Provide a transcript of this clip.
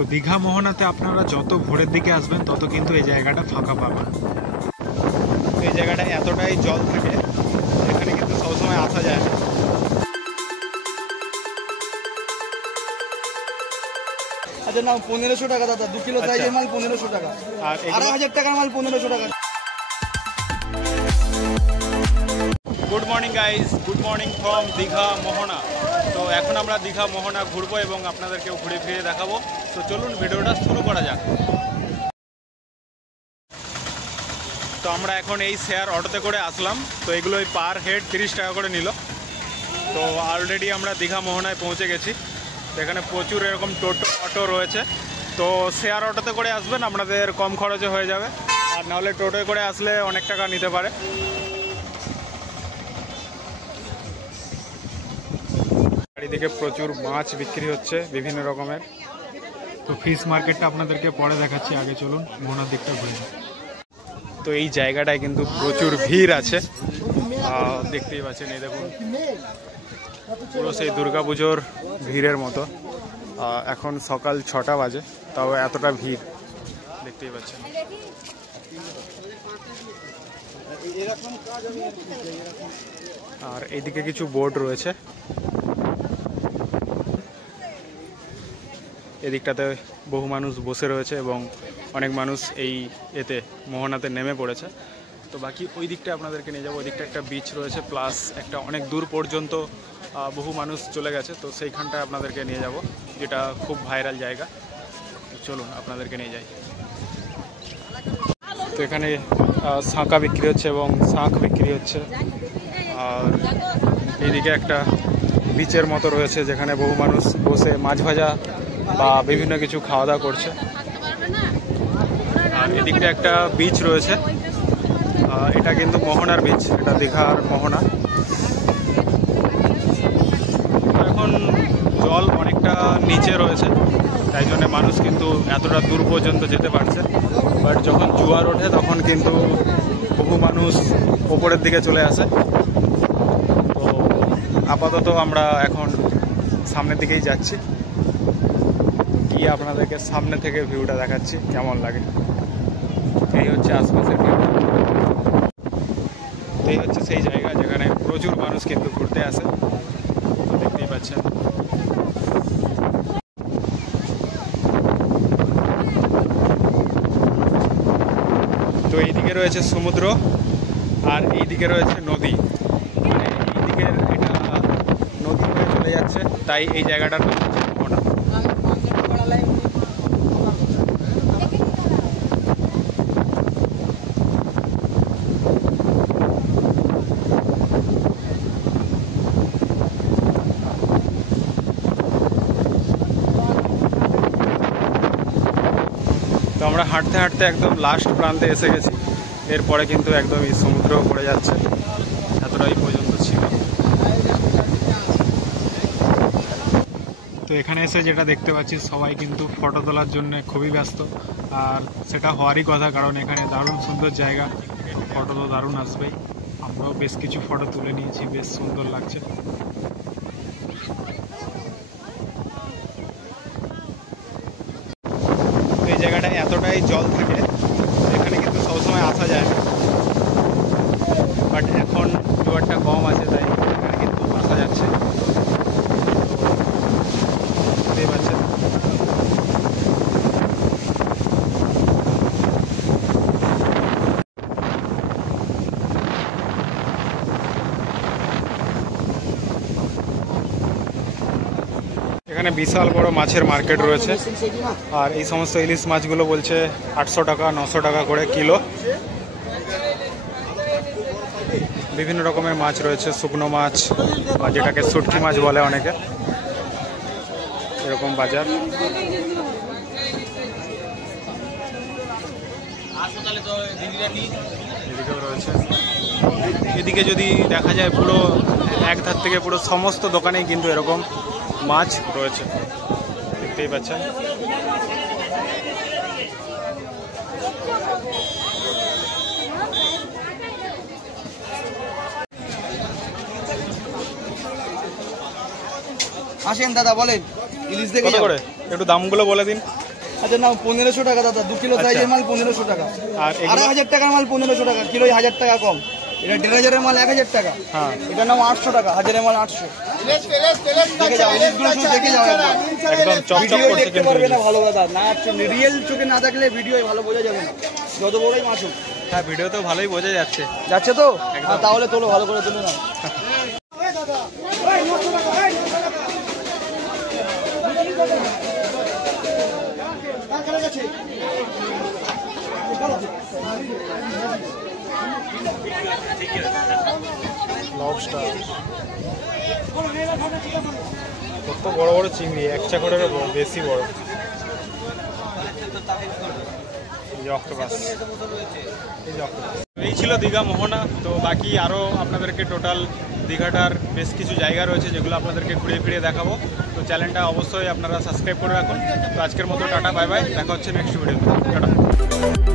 তো দীঘা মোহনাতে আপনারা যত ভোরের দিকে আসবেন তত কিন্তু এই জায়গাটা ফাঁকা পাবেন। এই জায়গাটা এতটাই জল থাকে, এখানে কিন্তু সবসময় আসা যায় না। আচ্ছা না, 1500 টাকা দাদা, 2 কিলো সাইজের মাল 1500 টাকা, আর 1000 টাকার মাল 1500 টাকা। Good morning guys, good morning from Digha Mohana. তো এখন আমরা দীঘা মোহনা ঘুরবো এবং আপনাদেরকেও ঘুরে ফিরে দেখাবো। তো চলুন ভিডিওটা শুরু করা যাক। তো আমরা এখন এই শেয়ার অটোতে করে আসলাম। তো এগুলো পার হেড 30 টাকা করে নিল। তো অলরেডি আমরা দীঘা মোহনায় পৌঁছে গেছি। তো এখানে প্রচুর এরকম টোটো অটো রয়েছে। তো শেয়ার অটোতে করে আসবেন, আপনাদের কম খরচে হয়ে যাবে। আর নাহলে টোটোয় করে আসলে অনেক টাকা নিতে পারে। চারিদিকে প্রচুর মাছ বিক্রি হচ্ছে বিভিন্ন রকমের। তো ফিশ মার্কেটটা আপনাদেরকে পরে দেখাচ্ছি, আগে চলুন মোহনার দিকটা ঘুরে যাই। তো এই জায়গাটায় কিন্তু প্রচুর ভিড় আছে, দেখতেই পাচ্ছেন। এই দেখুন, পুরো সেই দুর্গাপুজোর ভিড়ের মতো। এখন সকাল 6টা বাজে, তাও এতটা ভিড় দেখতেই পাচ্ছেন। আর এইদিকে কিছু বোর্ড রয়েছে, এদিকটাতে বহু মানুষ বসে রয়েছে এবং অনেক মানুষ এই এতে মোহনাতে নেমে পড়েছে। তো বাকি ওই দিকটা আপনাদেরকে নিয়ে যাবো। ওই দিকটা একটা বিচ রয়েছে, প্লাস একটা অনেক দূর পর্যন্ত বহু মানুষ চলে গেছে। তো সেইখানটায় আপনাদেরকে নিয়ে যাব, যেটা খুব ভাইরাল জায়গা। চলুন আপনাদেরকে নিয়ে যাই। তো এখানে শাঁখা বিক্রি হচ্ছে এবং শাঁখ বিক্রি হচ্ছে। আর এইদিকে একটা বিচের মতো রয়েছে, যেখানে বহু মানুষ বসে মাছ ভাজা বা বিভিন্ন কিছু খাওয়া দাওয়া করছে। আর এদিকটা একটা বিচ রয়েছে, এটা কিন্তু মোহনার বিচ, এটা দীঘার মোহনা। এখন জল অনেকটা নিচে রয়েছে, তাই জন্য মানুষ কিন্তু এতটা দূর পর্যন্ত যেতে পারছে। বাট যখন জোয়ার ওঠে তখন কিন্তু বহু মানুষ ওপরের দিকে চলে আসে। তো আপাতত আমরা এখন সামনের দিকেই যাচ্ছি, গিয়ে আপনাদেরকে সামনে থেকে ভিউটা দেখাচ্ছি কেমন লাগে। এই হচ্ছে আশপাশের ভিউ। এই হচ্ছে সেই জায়গা যেখানে প্রচুর মানুষ কিন্তু ঘুরতে আসে, দেখতেই পাচ্ছেন। তো এইদিকে রয়েছে সমুদ্র আর এইদিকে রয়েছে নদী, মানে এইদিকের এটা নদী হয়ে চলে যাচ্ছে, তাই এই জায়গাটার নাম হচ্ছে মোহনা। তো আমরা হাঁটতে হাঁটতে একদম লাস্ট প্রান্তে এসে গেছি। এরপরে কিন্তু একদম এই সমুদ্র পড়ে যাচ্ছে, এতটাই পর্যন্ত ছিল। তো এখানে এসে যেটা দেখতে পাচ্ছি, সবাই কিন্তু ফটো তোলার জন্য খুবই ব্যস্ত। আর সেটা হওয়ারই কথা, কারণ এখানে দারুণ সুন্দর জায়গা, ফটো তো দারুণ আসবেই। আমরাও বেশ কিছু ফটো তুলে নিয়েছি, বেশ সুন্দর লাগছে। এই জায়গাটায় এতটাই জল থাকে, এখানে কিন্তু সবসময় আসা যায় না। বাট এখন জোয়ারটা কম আছে, তাই এখানে কিন্তু আসা যাচ্ছে। বুঝতেই পারছেন। এখানে বিশাল বড় মাছের মার্কেট রয়েছে। আর এই সমস্ত ইলিশ মাছগুলো বলছে 800 টাকা 900 টাকা করে কিলো। বিভিন্ন রকমের মাছ রয়েছে, শুকনো মাছ, যেটাকে শুটকি মাছ বলে অনেকে, এরকম বাজার। এদিকেও রয়েছে। এদিকে যদি দেখা যায়, পুরো এক ধার থেকে পুরো সমস্ত দোকানেই কিন্তু এরকম মাছ রয়েছে, দেখতেই পাচ্ছেন। আসেন দাদা, বলেন ইলিশ দেখে কত করে একটু দামগুলো বলে দিন। আচ্ছা নাও 1500 টাকা দাদা, 2 কিলো সাইজের মাল 1500 টাকা। আর 2500 টাকার মাল 1500 টাকা, কিলোই 1000 টাকা কম। এটা 1500 মাল 1000 টাকা। হ্যাঁ, এটা নাও 800 টাকা, 1000 মাল 800। দেখে যাও, জিনিসগুলো শুধু দেখে যাও একবার। একদম চকচক ভিডিও করছে দেখতে কিন্তু পারবে না জিনিস। ভালো কথা, না রিয়েল চোখে না দেখলে ভিডিওয় ভালো বোঝা যাবে না, যত বড়ই মাছ হোক। হ্যাঁ, ভিডিওতেও ভালোই বোঝা যাচ্ছে। যাচ্ছে তো? একদম। তাহলে তোলো, ভালো করে তুলে নাও। লবস্টার কত বড় বড় চিংড়ি, এক চাকরেরও বেশি বড়। এই ছিল দীঘা মোহনা। তো বাকি আরও আপনাদেরকে টোটাল দীঘাটার বেশ কিছু জায়গা রয়েছে যেগুলো আপনাদেরকে ঘুরে ফিরে দেখাবো। তো চ্যানেলটা অবশ্যই আপনারা সাবস্ক্রাইব করে রাখুন। তো আজকের মতো টাটা, বাই বাই, দেখা হচ্ছে নেক্সট ভিডিওতে। টাটা।